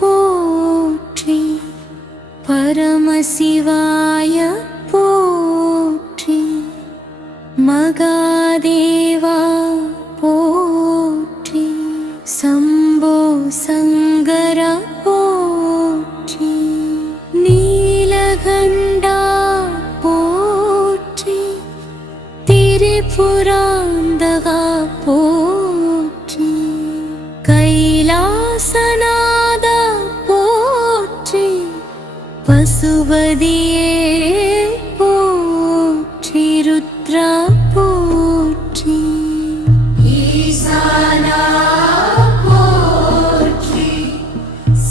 போற்றி. பரமசிவாய போற்றி. மகாதேவா போற்றி. சம்போ சங்கரா போற்றி. நீலகண்டா போற்றி. திரிபுராந்தகா போற்றி. கைலாசநாதா போற்றி. பசுபதியே போற்றி. ருத்ரா போற்றி. ஈசானா போற்றி.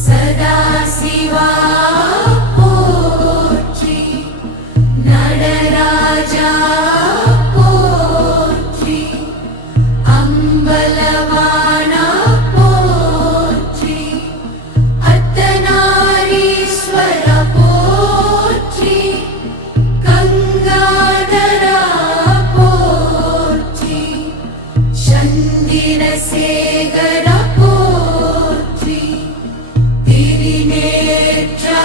சதாசிவா போற்றி. நடராஜா போற்றி. அம்பலவானா போற்றி. அர்த்தநாரீஸ்வர போற்றி. கங்காதரா போற்றி. சந்திரசேகர போற்றி. திரிநேத்ரா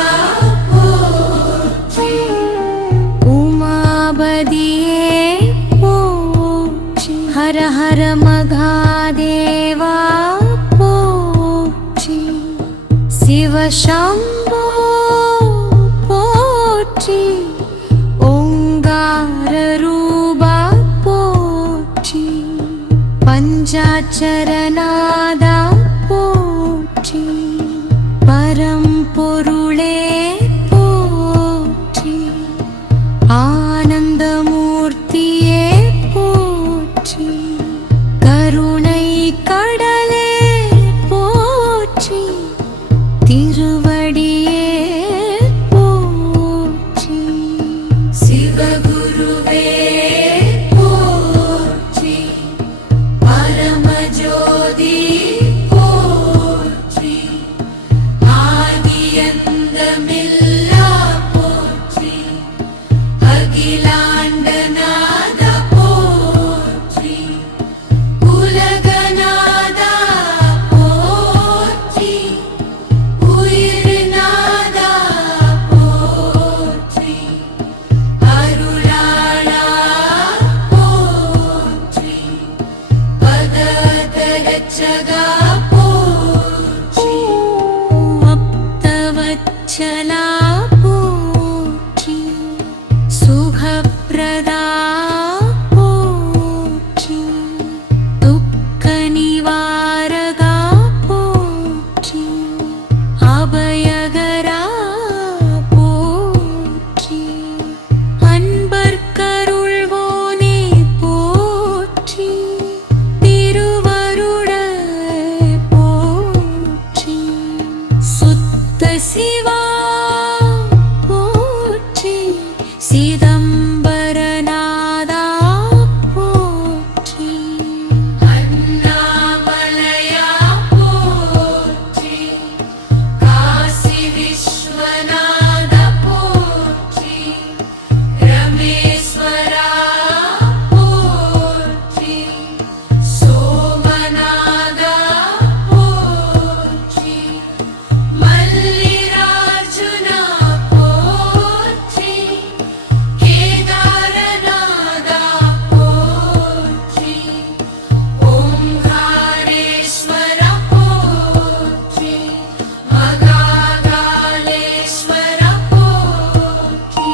போற்றி. உமாபதியே போற்றி. ஹர ஹர மகாதேவா போற்றி. சிவசம்போ போற்றி. ஓங்கார ரூபா போற்றி. பஞ்சாட்சரநாதா போற்றி. பரம்பொருளே போற்றி. ஆனந்தமூர்த்தியே போற்றி. கருணை கடலே போற்றி. திருவடியே போற்றி. சிவகுருவே போற்றி. பரமஜோதி போற்றி. ஆதியந்தமில்லா போற்றி. அகிலாண்டநாத போற்றி. உலகநாதா போற்றி. உயிர்நாதா போற்றி. அருளாளா போற்றி. பததரட்சகா போற்றி. அப்தவத்சலா போற்றி. சுகப்ரதா போற்றி. துக்க நிவாரகா போற்றி. அபயகரா போற்றி. அன்பர்க்கருள்வோனே போற்றி. திருவருட போற்றி. சுத்த சிவா போற்றி. சிதம்பரநாதா போற்றி. அண்ணாமலையா போற்றி. காசி விஸ்வநாதா போற்றி. ரமேஸ்வரா போற்றி. சோமநாதா போற்றி. மல்லிராஜுனா போற்றி. கேதாரநாதா போற்றி. ஓம்காரேஸ்வர போற்றி. மகாகாலேஸ்வர போற்றி.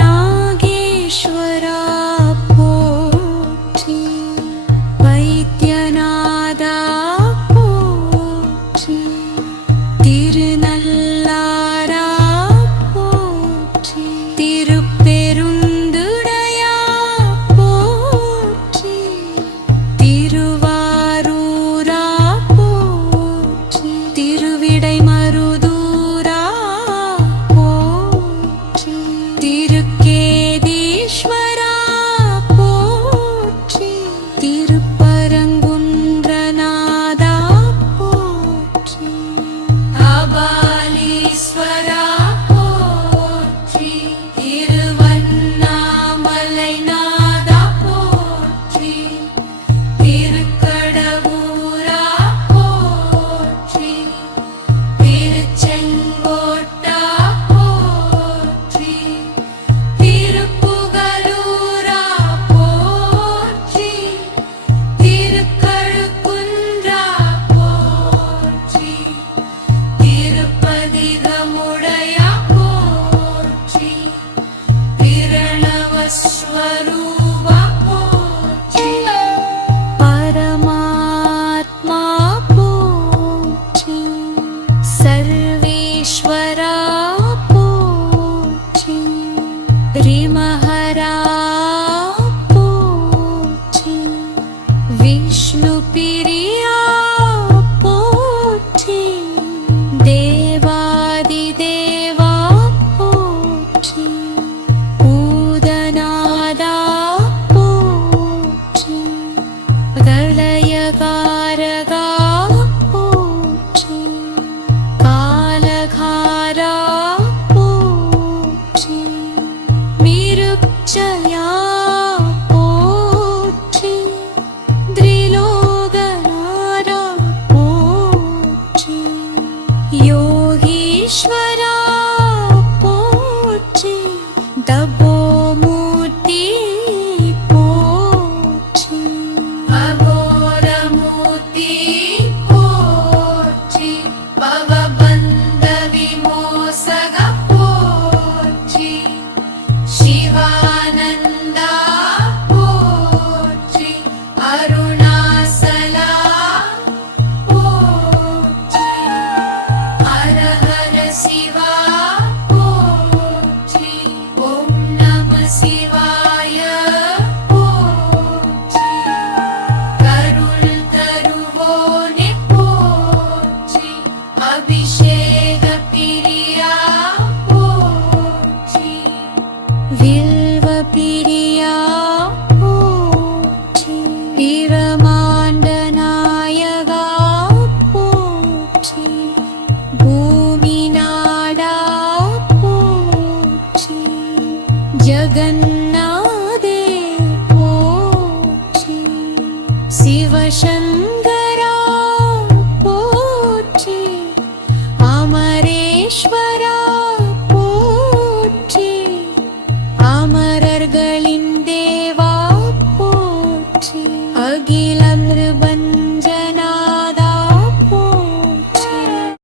நாகேஸ்வரா போற்றி. வைத்தியநாதா போற்றி. திருநள்ளாரா போற்றி. திருப்பெருந்துடையா போற்றி. திருவாரூரா போற்றி. திருவிடைமருதூரா போற்றி. திருக்கேதீஸ்வரா போற்றி. திருப்பரங்குன்றநாதா போற்றி. அபாலீஸ்வரா போற்றி. திருவண்ணாமலைநாதா போற்றி. திருக்கடவூரா போற்றி. யோகீஸ்வரா போற்றி தபோமூர்த்தி போற்றி அகோரமூர்த்தி போற்றி பவபந்த விமோசக போற்றி சிவானந்தா போற்றி அருணாசலா போற்றி ஹரஹர சிவா போற்றி ஓம் நம சிவாய போற்றி கருள் தருவோனே போற்றி அபிஷேக பிரியா போற்றி வில்வ பிரியா போற்றி பிரமாண்ட நாயகா போற்றி பூமி நாடா போற்றி ஜகன்